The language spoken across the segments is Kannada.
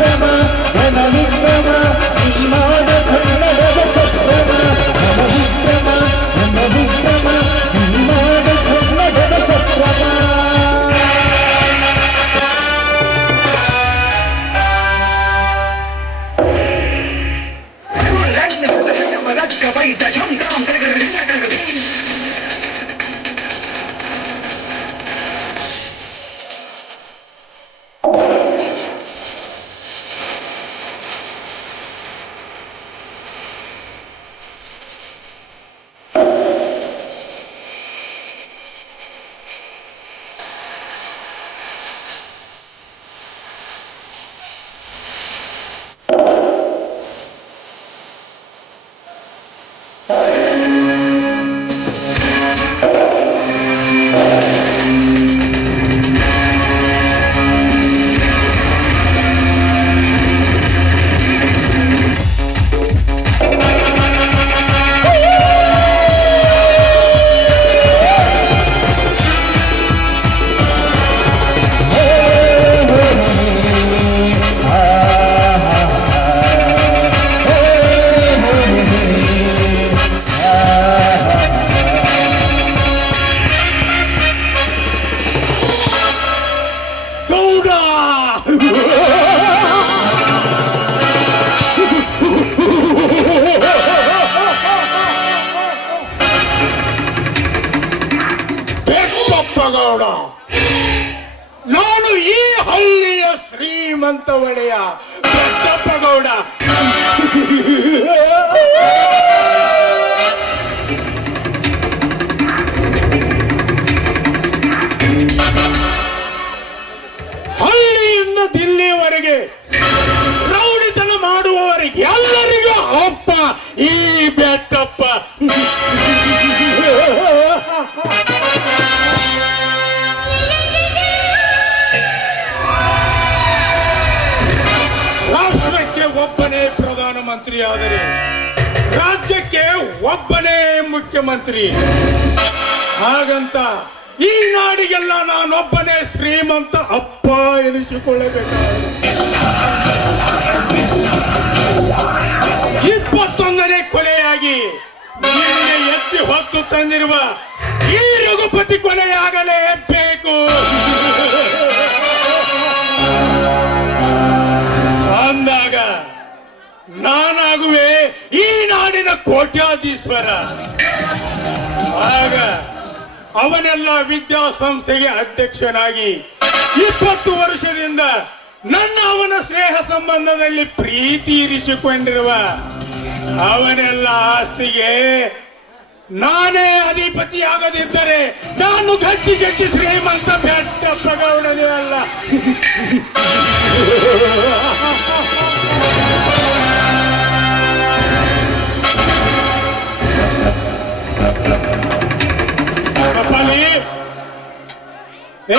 Alabama. ಗೌಡ ನಾನು ಈ ಹಳ್ಳಿಯ ಶ್ರೀಮಂತ ಒಡೆಯ ಬೆಕ್ಕಪ್ಪ ಮುಖ್ಯಮಂತ್ರಿ ಹಾಗಂತ ಈ ನಾಡಿಗೆಲ್ಲ ನಾನೊಬ್ಬನೇ ಶ್ರೀಮಂತ ಅಪ್ಪ ಎನಿಸಿಕೊಳ್ಳಬೇಕು ಇಪ್ಪತ್ತೊಂದನೇ ಕೊಲೆಯಾಗಿ ಎತ್ತಿ ಹೊತ್ತು ತಂದಿರುವ ಈ ರಘುಪತಿ ಕೊಲೆಯಾಗಲೇಬೇಕು ಅಂದಾಗ ನಾನಾಗುವೆ ಈ ನಾಡಿನ ಕೋಟ್ಯಾಧೀಶ್ವರ. ಆಗ ಅವನೆಲ್ಲ ವಿದ್ಯಾಸಂಸ್ಥೆಗೆ ಅಧ್ಯಕ್ಷನಾಗಿ ಇಪ್ಪತ್ತು ವರ್ಷದಿಂದ ನನ್ನ ಅವನ ಸ್ನೇಹ ಸಂಬಂಧದಲ್ಲಿ ಪ್ರೀತಿ ಇರಿಸಿಕೊಂಡಿರುವ ಅವನೆಲ್ಲ ಆಸ್ತಿಗೆ ನಾನೇ ಅಧಿಪತಿಯಾಗದಿದ್ದರೆ ನಾನು ಗಟ್ಟಿ ಗಟ್ಟಿ ಶ್ರೀಮಂತ ಬೆಟ್ಟ ಪ್ರಗೌಡನಿವಲ್ಲ ಅಲ್ಲ. ಏ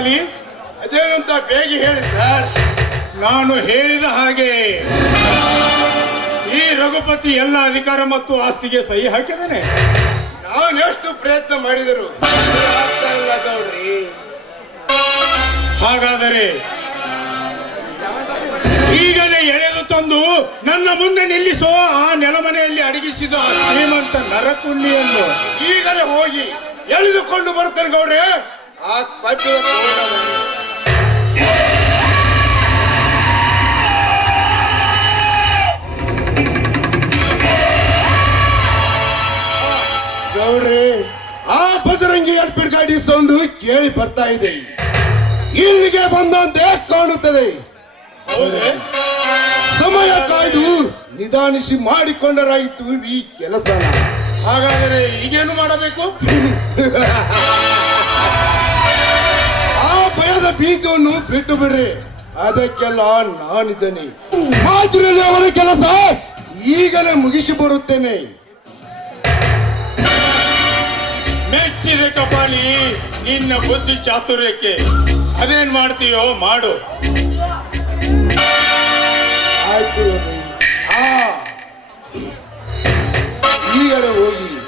ಕಪಾಲಿ ಅದೇನಂತ ಬೇಗ ಹೇಳಿ ಸರ್. ನಾನು ಹೇಳಿದ ಹಾಗೆ ಈ ರಘುಪತಿ ಎಲ್ಲ ಅಧಿಕಾರ ಮತ್ತು ಆಸ್ತಿಗೆ ಸಹಿ ಹಾಕಿದ್ದಾನೆ. ನಾನು ಎಷ್ಟು ಪ್ರಯತ್ನ ಮಾಡಿದರು ಆಗ್ತಾ ಇಲ್ಲ ಗೌಡ್ರಿ. ಹಾಗಾದರೆ ಈಗಲೇ ಎಳೆದು ತಂದು ನನ್ನ ಮುಂದೆ ನಿಲ್ಲಿಸೋ ಆ ನೆಲಮನೆಯಲ್ಲಿ ಅಡಗಿಸಿದ ಶ್ರೀಮಂತ ನರಕುಂಡಿಯನ್ನು ಈಗಲೇ ಹೋಗಿ ಎಳೆದುಕೊಂಡು ಬರ್ತಾರೆ ಗೌಡ್ರೆ. ಆ. ಗೌಡ್ರೆ, ಆ ಬಜರಂಗಿ ಎಲ್ಪಿಡ್ ಗಾಡಿ ಸೌಂಡ್ ಕೇಳಿ ಬರ್ತಾ ಇದೆ. ಇಲ್ಲಿಗೆ ಬಂದಂತೆ ಕಾಣುತ್ತದೆ. ಸಮಯ ಕಾಯ್ದು ನಿಧಾನಿಸಿ ಮಾಡಿಕೊಂಡರಾಯಿತು ಈ ಕೆಲಸ ಹಾಗಾದರೆ ಈಗೇನು ಮಾಡಬೇಕು? ಭಯದ ಬೀಗವನ್ನು ಬಿಟ್ಟು ಬಿಡ್ರಿ. ಅದಕ್ಕೆಲ್ಲ ನಾನಿದ್ದೇನೆ. ಮಾತಿನಲ್ಲಿ ಅವರ ಕೆಲಸ ಈಗಲೇ ಮುಗಿಸಿ ಬರುತ್ತೇನೆ. ಮೆಚ್ಚಿದೆ ಕಪಾಲಿ ನಿನ್ನ ಬುದ್ಧಿ ಚಾತುರ್ಯಕ್ಕೆ. ಅದೇನ್ ಮಾಡ್ತೀಯೋ ಮಾಡು. ಆಯ್ತು. ಆ. ಈಗಲೇ ಹೋಗಿ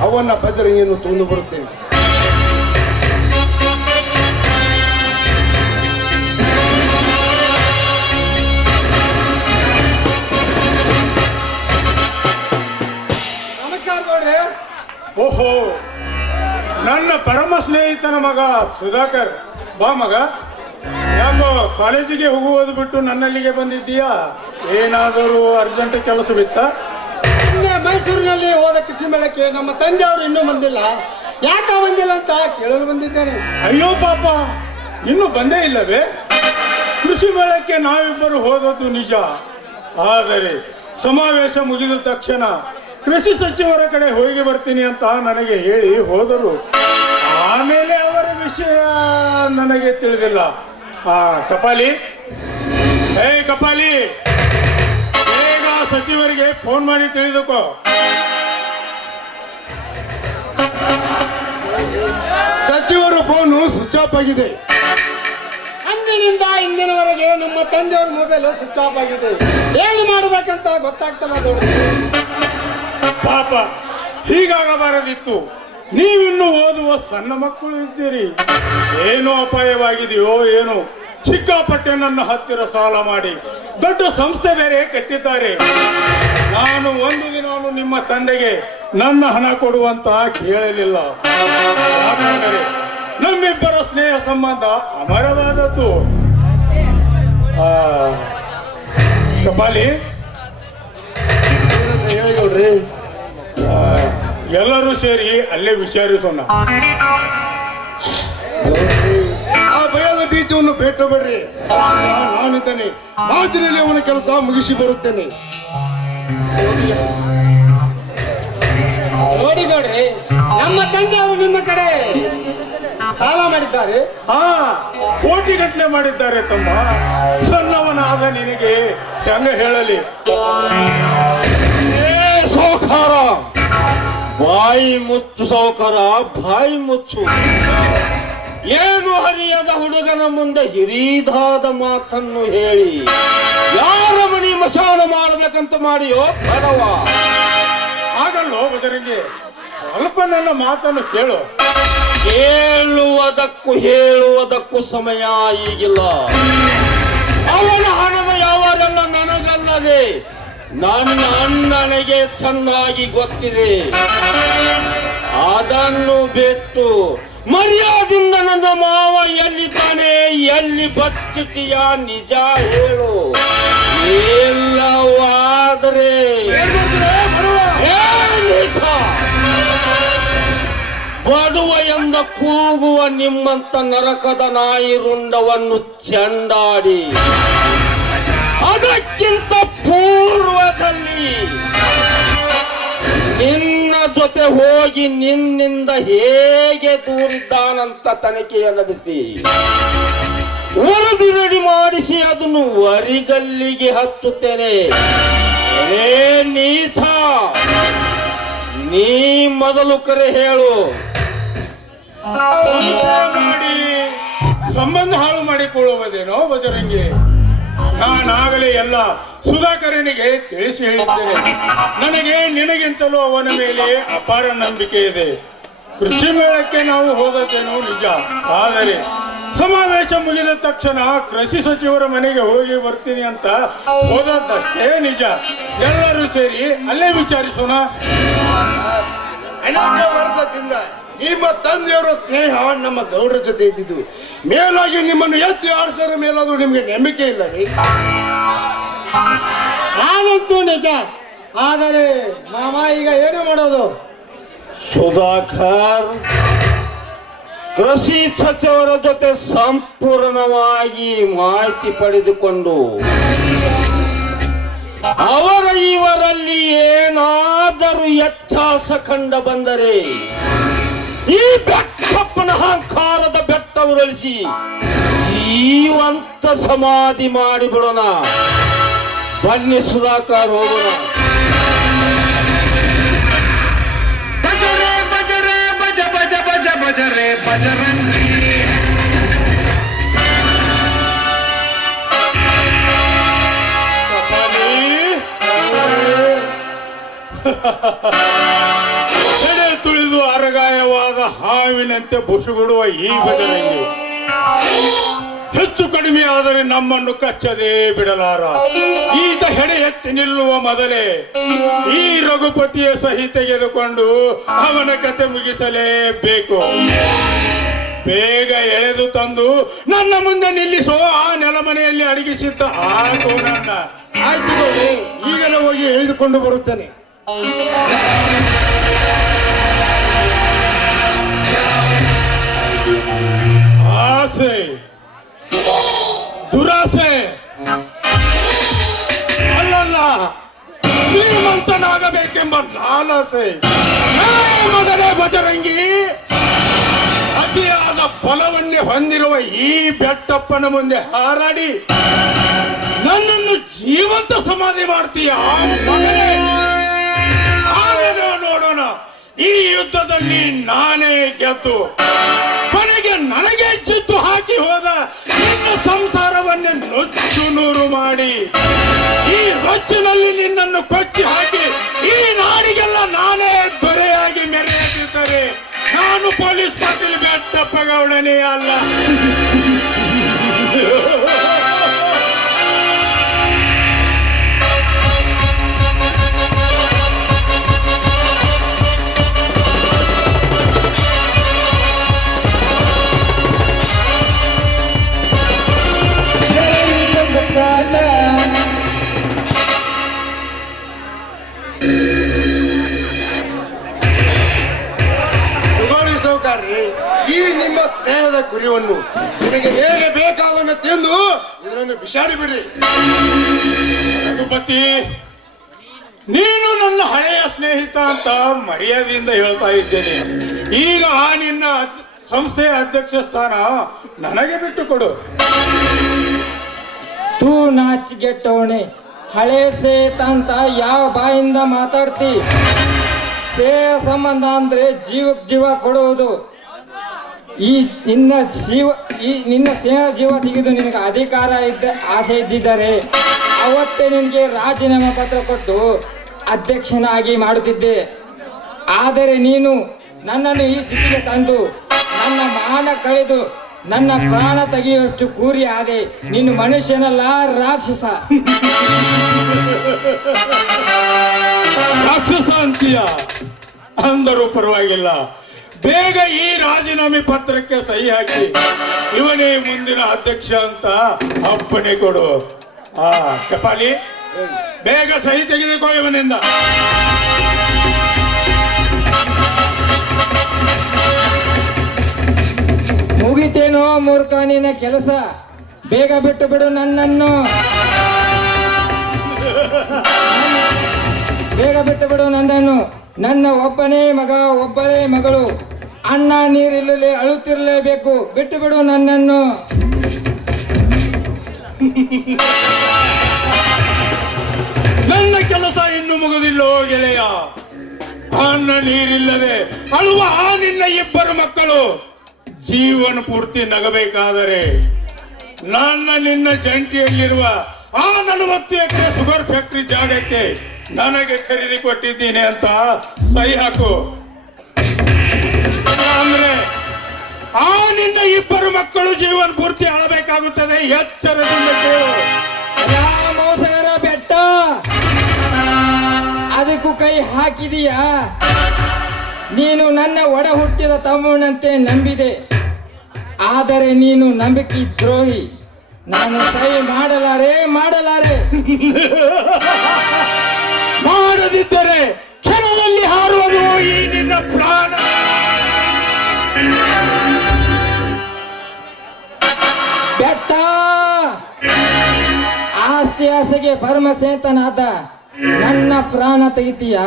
ಅವನ ಏನು ತಂದು ಬರುತ್ತೇನೆ. ಪರಮ ಸ್ನೇಹಿತನ ಮಗ ಸುಧಾಕರ್. ಬಾ ಮಗ. ನಾನು ಕಾಲೇಜಿಗೆ ಹೋಗುವುದು ಬಿಟ್ಟು ನನ್ನಲ್ಲಿಗೆ ಬಂದಿದ್ದೀಯಾ? ಏನಾದರೂ ಅರ್ಜೆಂಟ್ ಕೆಲಸ ಬಿತ್ತ? ಮೈಸೂರಿನಲ್ಲಿ ಹೋದ ಕೃಷಿ ಮೇಳಕ್ಕೆ ನಮ್ಮ ತಂದೆಯವರು ಇನ್ನೂ ಬಂದಿಲ್ಲ. ಯಾಕ ಬಂದಿಲ್ಲ ಅಂತ ಕೇಳಲು ಬಂದಿದ್ದೇನೆ ಅಯ್ಯೋ ಪಾಪ. ಇನ್ನೂ ಬಂದೇ ಇಲ್ಲವೇ? ಕೃಷಿ ಮೇಳಕ್ಕೆ ನಾವಿಬ್ಬರು ಹೋದದ್ದು ನಿಜ. ಆದರೆ ಸಮಾವೇಶ ಮುಗಿದ ತಕ್ಷಣ ಕೃಷಿ ಸಚಿವರ ಕಡೆ ಹೋಗಿ ಬರ್ತೀನಿ ಅಂತ ನನಗೆ ಹೇಳಿ ಹೋದರು. ಆಮೇಲೆ ಅವರ ವಿಷಯ ನನಗೆ ತಿಳಿದಿಲ್ಲ. ಆ ಕಪಾಲಿ? ಏ ಕಪಾಲಿ! ಬೇಗ ಸಚಿವರಿಗೆ ಫೋನ್ ಮಾಡಿ ತಿಳಿದುಕೋ. ಸಚಿವರು ಫೋನು ಸ್ವಿಚ್ ಆಫ್ ಆಗಿದೆ. ಅಂದಿನಿಂದ ಇಂದಿನವರೆಗೆ ನಮ್ಮ ತಂದೆಯವ್ರ ಮೊಬೈಲ್ ಸ್ವಿಚ್ ಆಫ್ ಆಗಿದೆ. ಏನು ಮಾಡಬೇಕಂತ ಗೊತ್ತಾಗ್ತಲ್ಲ ಪಾಪ ಹೀಗಾಗಬಾರದಿತ್ತು. ನೀವಿನ್ನು ಓದುವ ಸಣ್ಣ ಮಕ್ಕಳು ಇದ್ದೀರಿ. ಏನೋ ಅಪಾಯವಾಗಿದೆಯೋ ಏನೋ. ಸಿಕ್ಕಾಪಟ್ಟೆ ನನ್ನ ಹತ್ತಿರ ಸಾಲ ಮಾಡಿ. ದೊಡ್ಡ ಸಂಸ್ಥೆ ಬೇರೆ ಕಟ್ಟಿದ್ದಾರೆ. ನಾನು ಒಂದು ದಿನವೂ ನಿಮ್ಮ ತಂದೆಗೆ ನನ್ನ ಹಣ ಕೊಡುವಂತ ಕೇಳಲಿಲ್ಲ. ನಮ್ಮಿಬ್ಬರ ಸ್ನೇಹ ಸಂಬಂಧ ಅಮರವಾದದ್ದು. ಕಪಾಲಿ? ಸೇರಿ ಅಲ್ಲೇ ವಿಚಾರಿಸೋಣ ಆ ಭಯದ ಬೀಜವನ್ನು ಬೇಟ ಬಿಡ್ರಿ ನಾನಿದ್ದೇನೆ ಮಾತಿನಲ್ಲಿ ಅವನ ಕೆಲಸ ಮುಗಿಸಿ ಬರುತ್ತೇನೆ. ನೋಡಿ ನೋಡ್ರಿ ನಮ್ಮ ತಂದೆಯವರು ನಿಮ್ಮ ಕಡೆ ಸಾಲ ಮಾಡಿದ್ದಾರೆ. ಹಾ ಕೋಟಿಗಟ್ಟಲೆ ಮಾಡಿದ್ದಾರೆ ತಮ್ಮ. ಸಣ್ಣವನಾದ ನಿನಗೆ ಹೆಂಗ ಹೇಳಲಿ? ಸೌಕಾರ ಬಾಯಿ ಮುಚ್ಚು ಸೌಕಾರ ಬಾಯಿ ಮುಚ್ಚು. ಏನು ಹರಿಯದ ಹುಡುಗನ ಮುಂದೆ ಹಿರಿದಾದ ಮಾತನ್ನು ಹೇಳಿ. ಯಾರ ಮನಿ ಮಶಾನ ಮಾಡಬೇಕಂತ ಮಾಡಿಯೋ ಬಡವ ಆಗಲ್ಲ ಹೋಗುದರಿಗೆ ಸ್ವಲ್ಪ ನನ್ನ ಮಾತನ್ನು ಕೇಳು. ಕೇಳುವುದಕ್ಕೂ ಹೇಳುವುದಕ್ಕೂ ಸಮಯ ಈಗಿಲ್ಲ. ಅವನ ನನ್ನ ಅಣ್ಣನಿಗೆ ಚೆನ್ನಾಗಿ ಗೊತ್ತಿದೆ. ಅದನ್ನು ಬಿಟ್ಟು ಮರ್ಯಾದಿಂದ ನನ್ನ ಮಾವ ಎಲ್ಲಿದ್ದಾನೆ, ಎಲ್ಲಿ ಬಚ್ಚುತ್ತೀಯ ನಿಜ ಹೇಳು. ಎಲ್ಲವಾದರೆ ಬಡುವ ಎಂದ ಕೂಗುವ ನಿಮ್ಮಂತ ನರಕದ ನಾಯಿ ರುಂಡವನ್ನು ಚೆಂಡಾಡಿ. ಅದಕ್ಕಿಂತ ಜೊತೆ ಹೋಗಿ ನಿನ್ನಿಂದ ಹೇಗೆ ದೂರಿದ್ದಾನಂತ ತನಿಖೆಯ ನಡೆಸಿ. ವರದಿ ರೆಡಿ ಮಾಡಿಸಿ ಅದನ್ನು ವರಿಗಲ್ಲಿಗೆ ಹಚ್ಚುತ್ತೇನೆ. ಏ, ನೀಚ! ನೀ ಮೊದಲು ಕರೆ ಹೇಳು. ಮಾಡಿ, ಸಂಬಂಧ ಹಾಳು ಮಾಡಿಕೊಳ್ಳುವುದೇನೋ ಬಜರಂಗಿ ನಾನಾಗಲೇ ಎಲ್ಲ ಸುಧಾಕರನಿಗೆ ತಿಳಿಸಿ ಹೇಳಿದ್ದೇನೆ. ನನಗೆ ನಿನಗಿಂತಲೂ ಅವನ ಮೇಲೆ ಅಪಾರ ನಂಬಿಕೆ ಇದೆ. ಕೃಷಿ ಮೇಳಕ್ಕೆ ನಾವು ಹೋದದ್ದೇನೋ ನಿಜ. ಆದರೆ ಸಮಾವೇಶ ಮುಗಿದ ತಕ್ಷಣ ಕೃಷಿ ಸಚಿವರ ಮನೆಗೆ ಹೋಗಿ ಬರ್ತೀನಿ ಅಂತ ಹೋದದ್ದಷ್ಟೇ ನಿಜ. ಎಲ್ಲರೂ ಸೇರಿ ಅಲ್ಲೇ ವಿಚಾರಿಸೋಣ. ನಿಮ್ಮ ತಂದೆಯವರ ಸ್ನೇಹ ನಮ್ಮ ಗೌರವ ಜೊತೆ ಇದ್ದಿದ್ದು. ಮೇಲಾಗಿ ನಿಮ್ಮನ್ನು ಎತ್ತಿ ಮೇಲಾದರೂ ಮೇಲಾದ್ರೂ ನಿಮ್ಗೆ ನಂಬಿಕೆ ರೀ. ನಾನಂತೂ ನಿಜ. ಆದರೆ ಮಾಮ ಈಗ ಏನು ಮಾಡೋದು? ಸುಧಾಕರ್ ಕೃಷಿ ಸಚಿವರ ಜೊತೆ ಸಂಪೂರ್ಣವಾಗಿ ಮಾಹಿತಿ ಪಡೆದುಕೊಂಡು ಅವರ ಇವರಲ್ಲಿ ಏನಾದರೂ ವ್ಯತ್ಯಾಸ ಕಂಡ ಬಂದರೆ ಈ ಬೆಕ್ಕಪ್ಪನ ಅಹಂಕಾರದ ಬೆಟ್ಟ ಉರುಳಿಸಿ ಜೀವಂತ ಸಮಾಧಿ ಮಾಡಿಬಿಡೋಣ. ಬನ್ನಿ ಸುಧಾಕರ್ ಹೋಗೋಣ. ಬಜರೆ ಬಜರೆ ಬಜ ಬಜ ಬಜ ಬಜರೆ ಬಜರಂಗಿ ಕಪಾಲಿ ಎಡೆ ಹಾವಿನಂತೆ ಬುಸುಗುಡುವ ಈ ಬದಲಿಗೆ ಹೆಚ್ಚು ಕಡಿಮೆ ಆದರೆ ನಮ್ಮನ್ನು ಕಚ್ಚದೇ ಬಿಡಲಾರ. ಈತ ಹೆಡೆ ಎತ್ತಿ ನಿಲ್ಲುವ ಮೊದಲೇ ಈ ರಘುಪತಿಯ ಸಹಿ ತೆಗೆದುಕೊಂಡು ಅವನ ಕತೆ ಮುಗಿಸಲೇಬೇಕು. ಬೇಗ ಎಳೆದು ತಂದು ನನ್ನ ಮುಂದೆ ನಿಲ್ಲಿಸೋ. ಆ ನೆಲಮನೆಯಲ್ಲಿ ಅಡಗಿಸಿದ್ದ ಆ ನನ್ನ ಆಯ್ತು ಈಗಲೇ ಹೋಗಿ ಎಳೆದುಕೊಂಡು ಬರುತ್ತೇನೆ. ದುರಾಸೆ. ಅಲ್ಲಲ್ಲ, ಶ್ರೀಮಂತನಾಗಬೇಕೆಂಬ ಲಾಲಸೆ. ಮಗನೇ ಬಜರಂಗಿ ಅತಿಯಾದ ಫಲವನ್ನೇ ಹೊಂದಿರುವ ಈ ಬೆಟ್ಟಪ್ಪನ ಮುಂದೆ ಹಾರಾಡಿ, ನನ್ನನ್ನು ಜೀವಂತ ಸಮಾಧಿ ಮಾಡ್ತೀಯ? ನೋಡೋಣ. ಈ ಯುದ್ಧದಲ್ಲಿ ನಾನೇ ಗೆದ್ದು ಕೊನೆಗೆ ನನಗೆ ಜಿದ್ದು ಹಾಕಿ ಹೋದ ನಿನ್ನ ಸಂಸಾರವನ್ನೇ ನೊಚ್ಚು ನೂರು ಮಾಡಿ. ಈ ರೊಚ್ಚಿನಲ್ಲಿ ನಿನ್ನನ್ನು ಕೊಚ್ಚಿ ಹಾಕಿ ಈ ನಾಡಿಗೆಲ್ಲ ನಾನೇ ದೊರೆಯಾಗಿ ಮೆರೆಯಾಗಿದ್ದರೆ ನಾನು ಪೊಲೀಸ್ ಪಾಟೀಲ್ ಬೆಟ್ಟಪ್ಪಗೌಡನೇ ಅಲ್ಲ. ಸೌಕಾರ್ರಿ ಈ ನಿಮ್ಮ ಸ್ನೇಹದ ಕುರಿವನ್ನು ನಿಮಗೆ ಹೇಗೆ ಬೇಕಾದಂಗ ತಿಂದು ಇದನ್ನು ಬಿಸಾಡಿ ಬಿಡಿ ರಘುಪತಿ ನೀನು ನನ್ನ ಹಳೆಯ ಸ್ನೇಹಿತ ಅಂತ ಮರ್ಯಾದೆಯಿಂದ ಹೇಳ್ತಾ ಇದ್ದೇನೆ. ಈಗ ಆ ನಿನ್ನ ಸಂಸ್ಥೆಯ ಅಧ್ಯಕ್ಷ ಸ್ಥಾನ ನನಗೆ ಬಿಟ್ಟು ಕೊಡು ತೂ ನಾಚಿಗೆಟ್ಟವಣೆ ಹಳೆ ಸೇತ ಅಂತ ಯಾವ ಬಾಯಿಂದ ಮಾತಾಡ್ತಿ? ಸೇಹ ಸಂಬಂಧ ಅಂದ್ರೆ ಜೀವಕ್ಕೆ ಜೀವ ಕೊಡುವುದು. ಈ ನಿನ್ನ ಜೀವ ಈ ನಿನ್ನ ಸ್ನೇಹ ಜೀವ ತೆಗೆದು ನಿನಗೆ ಅಧಿಕಾರ ಇದ್ದ, ಆಸೆ ಇದ್ದಿದ್ದರೆ ಅವತ್ತೇ ನಿನಗೆ ರಾಜೀನಾಮೆ ಪತ್ರ ಕೊಟ್ಟು ಅಧ್ಯಕ್ಷನಾಗಿ ಮಾಡುತ್ತಿದ್ದೆ. ಆದರೆ ನೀನು ನನ್ನನ್ನು ಈ ಸ್ಥಿತಿಗೆ ತಂದು, ನನ್ನ ಮಾನ ಕಳೆದು, ನನ್ನ ಪ್ರಾಣ ತೆಗೆಯುವಷ್ಟು ಕೂರಿ ಆದೆ. ನೀನು ಮನುಷ್ಯನಲ್ಲ, ರಾಕ್ಷಸ. ರಾಕ್ಷಸ ಅಂತೀಯ ಅಂದರೂ ಪರವಾಗಿಲ್ಲ. ಬೇಗ ಈ ರಾಜೀನಾಮೆ ಪತ್ರಕ್ಕೆ ಸಹಿ ಹಾಕಿ ಇವನೇ ಮುಂದಿನ ಅಧ್ಯಕ್ಷ ಅಂತ ಅಪ್ಪಣೆ ಕೊಡು. ಆ ಕಪಾಲಿ? ಬೇಗ ಸಹಿ ತೆಗೆದುಕೋ ಇವನಿಂದ. ಮುಗಿತೇನೋ ಮೂರ್ಖಾನಿನ ಕೆಲಸ? ಬೇಗ ಬಿಟ್ಟು ಬಿಡು ನನ್ನನ್ನು. ಬೇಗ ಬಿಟ್ಟು ಬಿಡು ನನ್ನನ್ನು. ನನ್ನ ಒಬ್ಬನೇ ಮಗ, ಒಬ್ಬಳೇ ಮಗಳು. ಅಣ್ಣ ನೀರಿಲ್ಲದೆ ಅಳುತ್ತಿರಲೇಬೇಕು. ಬಿಟ್ಟು ಬಿಡು ನನ್ನನ್ನು. ನನ್ನ ಕೆಲಸ ಇನ್ನು ಮುಗುದಿಲ್ಲೋ ಗೆಳೆಯ. ಅನ್ನ ನೀರಿಲ್ಲದೆ ಅಳುವ ಆ ನಿನ್ನ ಇಬ್ಬರು ಮಕ್ಕಳು. ಜೀವನ ಪೂರ್ತಿ ನಗಬೇಕಾದರೆ ನನ್ನ ನಿನ್ನ ಜಂಟಿಯಲ್ಲಿರುವ ಆ ನಲವತ್ತು ಎಕರೆ ಶುಗರ್ ಫ್ಯಾಕ್ಟ್ರಿ ಜಾಗಕ್ಕೆ ನನಗೆ ಖರೀದಿ ಕೊಟ್ಟಿದ್ದೀನಿ ಅಂತ ಸಹಿ ಹಾಕು. ಅಂದ್ರೆ ಆ ಇಬ್ಬರು ಮಕ್ಕಳು ಜೀವನ ಪೂರ್ತಿ ಆಳಬೇಕಾಗುತ್ತದೆ ಎಚ್ಚರದಿಂದ ಮೋಸಗರ ಬೆಟ್ಟ? ಅದಕ್ಕೂ ಕೈ ಹಾಕಿದೀಯಾ? ನೀನು ನನ್ನ ಒಡ ಹುಟ್ಟಿದ ತಮ್ಮನಂತೆ ನಂಬಿದೆ. ಆದರೆ ನೀನು ನಂಬಿಕೆ ದ್ರೋಹಿ. ನಾನು ಕೈ ಮಾಡಲಾರೆ ಮಾಡಲಾರೆ. ಮಾಡದಿದ್ದರೆ ಕ್ಷಣದಲ್ಲಿ ಹಾರುವುದು ಈ ನಿನ್ನ ಪ್ರಾಣ. ಬೆಟ್ಟ. ಆಸ್ತಿ ಆಸೆಗೆ ಪರಮಸೇತನಾದ ನನ್ನ ಪ್ರಾಣ ತೆಗಿತೀಯ.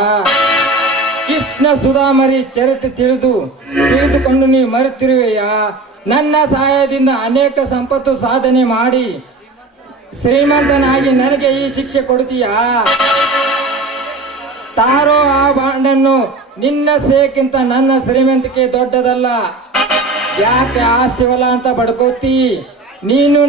ಕೃಷ್ಣ ಸುಧಾಮರಿ ಚರಿತ್ರೆ ತಿಳಿದು ತಿಳಿದುಕೊಂಡು ನೀ ಮರೆತಿರುವೆಯ? ನನ್ನ ಸಹಾಯದಿಂದ ಅನೇಕ ಸಂಪತ್ತು ಸಾಧನೆ ಮಾಡಿ ಶ್ರೀಮಂತನಾಗಿ ನನಗೆ ಈ ಶಿಕ್ಷೆ ಕೊಡ್ತೀಯಾ ತಾರೋ ಆ ಬಾಂಡನ್ನು ನಿನ್ನ ಸೇಕ್ಕಿಂತ ನನ್ನ ಶ್ರೀಮಂತಿಕೆ ದೊಡ್ಡದಲ್ಲ. ಯಾಕೆ ಆಸ್ತಿವಲ್ಲ ಅಂತ ಬಡ್ಕೋತಿ? ನೀನು